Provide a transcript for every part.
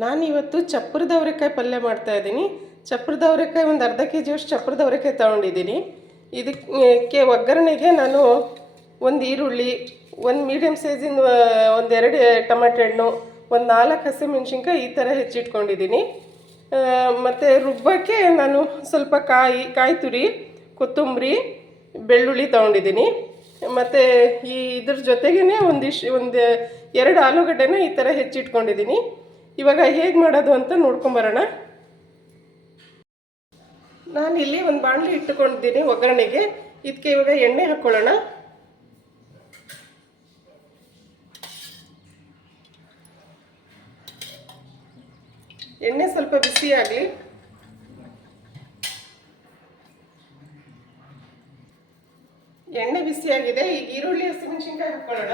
ನಾನಿವತ್ತು ಚಪ್ಪರದ ಅವರೆಕಾಯಿ ಪಲ್ಯ ಮಾಡ್ತಾಯಿದ್ದೀನಿ. ಚಪ್ಪರದ ಅವರೆಕಾಯಿ ಒಂದು ಅರ್ಧ ಕೆ ಜಿಯಷ್ಟು ಚಪ್ಪರದ ಅವರೆಕಾಯಿ ತೊಗೊಂಡಿದ್ದೀನಿ. ಇದಕ್ಕೆ ಒಗ್ಗರಣೆಗೆ ನಾನು ಒಂದು ಈರುಳ್ಳಿ, ಒಂದು ಮೀಡಿಯಮ್ ಸೈಜಿಂದ ಒಂದೆರಡು ಟೊಮೆಟೊ ಹಣ್ಣು, ಒಂದು 4 ಹಸಿಮೆಣ್ಸಿನ್ಕಾಯಿ ಈ ಥರ ಹೆಚ್ಚಿಟ್ಕೊಂಡಿದ್ದೀನಿ. ಮತ್ತು ರುಬ್ಬಕ್ಕೆ ನಾನು ಸ್ವಲ್ಪ ಕಾಯಿ ತುರಿ, ಕೊತ್ತಂಬರಿ, ಬೆಳ್ಳುಳ್ಳಿ ತೊಗೊಂಡಿದ್ದೀನಿ. ಮತ್ತು ಇದ್ರ ಜೊತೆಗೇ ಒಂದು 2 ಆಲೂಗಡ್ಡೆನ ಈ ಥರ ಹೆಚ್ಚಿಟ್ಕೊಂಡಿದ್ದೀನಿ. ಇವಾಗ ಹೇಗೆ ಮಾಡೋದು ಅಂತ ನೋಡ್ಕೊಂಬರೋಣ. ನಾನಿಲ್ಲಿ ಒಂದು ಬಾಣಲಿ ಇಟ್ಟುಕೊಂಡಿದ್ದೀನಿ ಒಗ್ಗರಣೆಗೆ. ಇದಕ್ಕೆ ಇವಾಗ ಎಣ್ಣೆ ಹಾಕ್ಕೊಳ್ಳೋಣ. ಎಣ್ಣೆ ಸ್ವಲ್ಪ ಬಿಸಿ ಆಗಲಿ. ಎಣ್ಣೆ ಬಿಸಿಯಾಗಿದೆ. ಈಗ ಈರುಳ್ಳಿ, ಹಸಿಮೆಣಸಿನ್ಕಾಯಿ ಹಾಕ್ಕೊಳ್ಳೋಣ.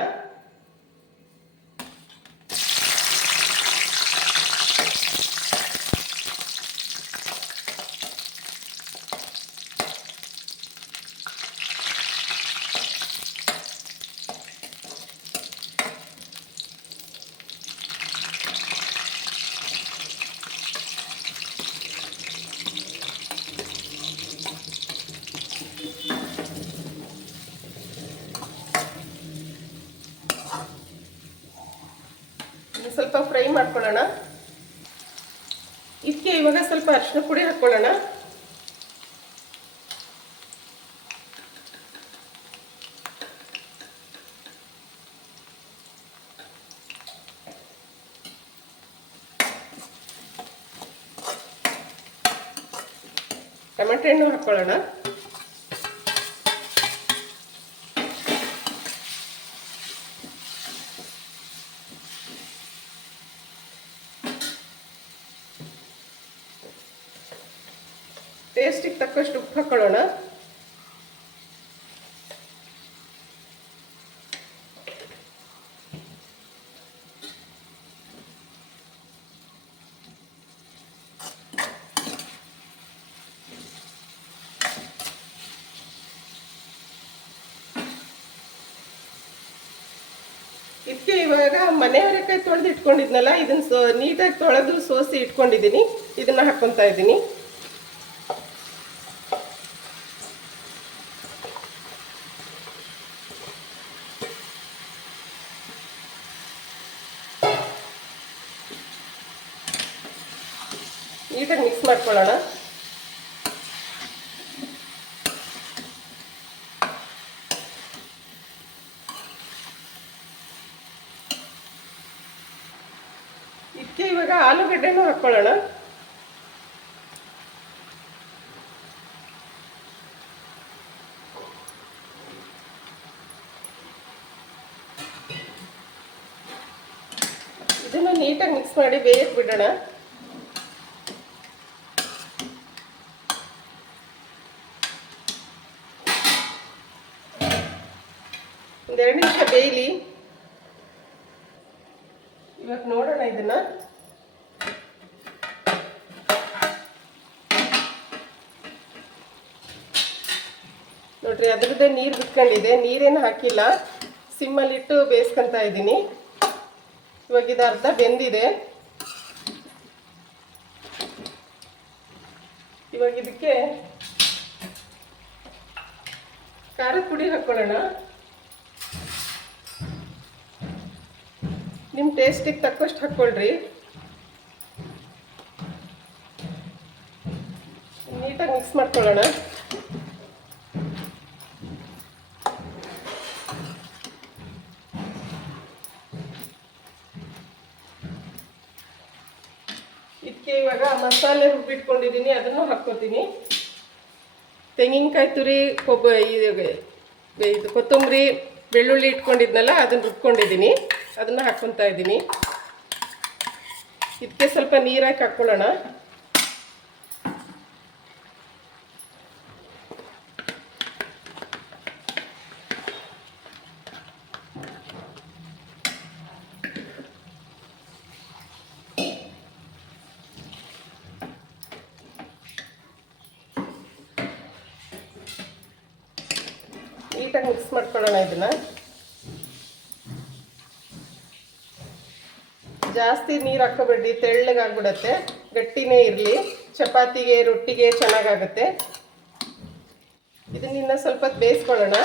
ಸ್ವಲ್ಪ ಫ್ರೈ ಮಾಡ್ಕೊಳ್ಳೋಣ. ಇದಕ್ಕೆ ಇವಾಗ ಸ್ವಲ್ಪ ಅರಿಶಿನ ಪುಡಿ ಹಾಕ್ಕೊಳ್ಳೋಣ. ಟೊಮೆಟೊ ಹಣ್ಣು ಹಾಕ್ಕೊಳ್ಳೋಣ. ಟೇಸ್ಟಿಗೆ ತಕ್ಕಷ್ಟು ಉಪ್ಪು ಹಾಕ್ಕೊಳ್ಳೋಣ. ಇದಕ್ಕೆ ಇವಾಗ ಮನೆ ಅವರೆಕಾಯಿ ತೊಳೆದು ಇಟ್ಕೊಂಡಿದ್ನಲ್ಲ, ಇದನ್ನ ನೀಟಾಗಿ ತೊಳೆದು ಸೋಸಿ ಇಟ್ಕೊಂಡಿದ್ದೀನಿ. ಇದನ್ನ ಹಾಕ್ಕೊತಾ ಇದ್ದೀನಿ. ನೀಟಾಗಿ ಮಿಕ್ಸ್ ಮಾಡ್ಕೊಳ್ಳೋಣ. ಇದಕ್ಕೆ ಇವಾಗ ಆಲೂಗಡ್ಡೆನೂ ಹಾಕ್ಕೊಳ್ಳೋಣ. ಇದನ್ನು ನೀಟಾಗಿ ಮಿಕ್ಸ್ ಮಾಡಿ ಬೇಯಕ್ಕೆ ಬಿಡೋಣ. ಒಂದು 2 ನಿಮಿಷ ಬೇಯಲಿ. ಇವಾಗ ನೋಡೋಣ ಇದನ್ನ. ನೋಡ್ರಿ, ಅದರದ್ದೇ ನೀರು ಬಿಟ್ಕೊಂಡಿದೆ. ನೀರೇನು ಹಾಕಿಲ್ಲ, ಸಿಮ್ಮಲ್ಲಿಟ್ಟು ಬೇಯಿಸ್ಕೊತಾ ಇದ್ದೀನಿ. ಇವಾಗ ಇದು ಅರ್ಧ ಬೆಂದಿದೆ. ಇವಾಗ ಇದಕ್ಕೆ ಖಾರದ ಪುಡಿ ಹಾಕ್ಕೊಳ್ಳೋಣ. ನಿಮ್ಮ ಟೇಸ್ಟಿಗೆ ತಕ್ಕಷ್ಟು ಹಾಕ್ಕೊಳ್ರಿ. ನೀಟಾಗಿ ಮಿಕ್ಸ್ ಮಾಡ್ಕೊಳ್ಳೋಣ. ಇದಕ್ಕೆ ಇವಾಗ ಮಸಾಲೆ ರುಬ್ಬಿಟ್ಕೊಂಡಿದ್ದೀನಿ, ಅದನ್ನು ಹಾಕ್ಕೊತೀನಿ. ತೆಂಗಿನಕಾಯಿ ತುರಿ, ಇದು ಕೊತ್ತಂಬರಿ, ಬೆಳ್ಳುಳ್ಳಿ ಇಟ್ಕೊಂಡಿದ್ನಲ್ಲ, ಅದನ್ನು ರುಬ್ಕೊಂಡಿದ್ದೀನಿ. ಅದನ್ನು ಹಾಕ್ಕೊತಾ ಇದ್ದೀನಿ. ಇದಕ್ಕೆ ಸ್ವಲ್ಪ ನೀರಾಕಿ ಹಾಕ್ಕೊಳ್ಳೋಣ. ನೀಟಾಗಿ ಮಿಕ್ಸ್ ಮಾಡ್ಕೊಳ್ಳೋಣ. ಇದನ್ನು ಜಾಸ್ತಿ ನೀರು ಹಾಕೋಬೇಡಿ, ತೆಳ್ಳಗಾಗ್ಬಿಡತ್ತೆ. ಗಟ್ಟಿನೇ ಇರಲಿ, ಚಪಾತಿಗೆ ರೊಟ್ಟಿಗೆ ಚೆನ್ನಾಗಾಗುತ್ತೆ. ಇದನ್ನ ಇನ್ನೂ ಸ್ವಲ್ಪ ಹೊತ್ತು ಬೇಯಿಸ್ಕೊಳ್ಳೋಣ.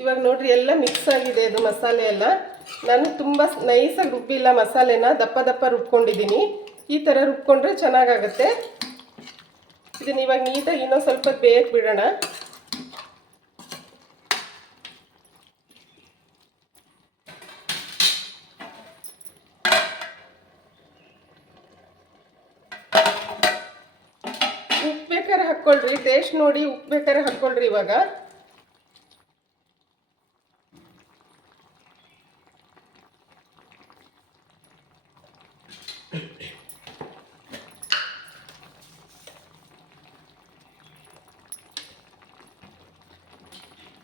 ಇವಾಗ ನೋಡ್ರಿ ಎಲ್ಲ ಮಿಕ್ಸ್ ಆಗಿದೆ ಅದು ಮಸಾಲೆ ಎಲ್ಲ. ನಾನು ತುಂಬ ನೈಸಾಗಿ ರುಬ್ಬಿಲ್ಲ, ಮಸಾಲೆನ ದಪ್ಪ ದಪ್ಪ ರುಬ್ಕೊಂಡಿದ್ದೀನಿ. ಈ ಥರ ರುಬ್ಕೊಂಡ್ರೆ ಚೆನ್ನಾಗಾಗುತ್ತೆ. ಇದನ್ನ ಇವಾಗ ನೀಟಾಗಿ ಇನ್ನೊಂದು ಸ್ವಲ್ಪ ಬೇಯಕ್ಕೆ ಬಿಡೋಣ. ಉಪ್ಪು ಬೇಕಾದ್ರೆ ಹಾಕ್ಕೊಳ್ರಿ, ಟೇಸ್ಟ್ ನೋಡಿ ಉಪ್ಪು ಬೇಕಾದ್ರೆ ಹಾಕ್ಕೊಳ್ರಿ. ಇವಾಗ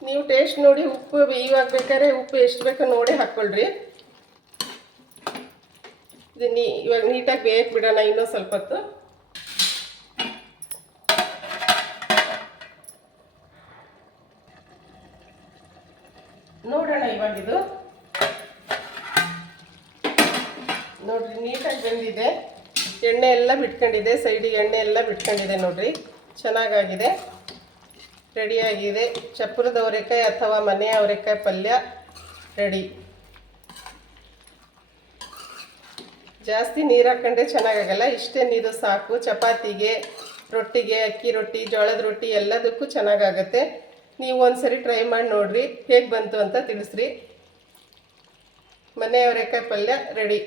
ನೀವು ಟೇಸ್ಟ್ ನೋಡಿ ಉಪ್ಪು ಇವಾಗ ಬೇಕಾದ್ರೆ ಉಪ್ಪು ಎಷ್ಟು ಬೇಕೋ ನೋಡಿ ಹಾಕ್ಕೊಳ್ರಿ. ಇದು ಇವಾಗ ನೀಟಾಗಿ ಬೇಯಕ್ಕೆ ಬಿಡೋಣ ಇನ್ನೂ ಸ್ವಲ್ಪ ಹೊತ್ತು. ನೋಡೋಣ ಇವಾಗಿದು. ನೋಡ್ರಿ ನೀಟಾಗಿ ಬೆಂದಿದೆ, ಎಣ್ಣೆ ಎಲ್ಲ ಬಿಟ್ಕೊಂಡಿದೆ, ಸೈಡಿಗೆ ಎಣ್ಣೆ ಎಲ್ಲ ಬಿಟ್ಕೊಂಡಿದೆ. ನೋಡ್ರಿ ಚೆನ್ನಾಗಾಗಿದೆ, ರೆಡಿಯಾಗಿದೆ. ಚಪ್ಪರದ ಅವರೆಕಾಯಿ ಅಥವಾ ಮನೆ ಅವರೆಕಾಯಿ ಪಲ್ಯ ರೆಡಿ. ಜಾಸ್ತಿ ನೀರು ಹಾಕೊಂಡ್ರೆ ಚೆನ್ನಾಗಾಗಲ್ಲ, ಇಷ್ಟೇ ನೀರು ಸಾಕು. ಚಪಾತಿಗೆ, ರೊಟ್ಟಿಗೆ, ಅಕ್ಕಿ ರೊಟ್ಟಿ, ಜೋಳದ ರೊಟ್ಟಿ ಎಲ್ಲದಕ್ಕೂ ಚೆನ್ನಾಗಾಗುತ್ತೆ. ನೀವು ಒಂದ್ಸರಿ ಟ್ರೈ ಮಾಡಿ ನೋಡ್ರಿ, ಹೇಗೆ ಬಂತು ಅಂತ ತಿಳಿಸ್ರಿ. ಮನೆ ಅವರೆಕಾಯಿ ಪಲ್ಯ ರೆಡಿ.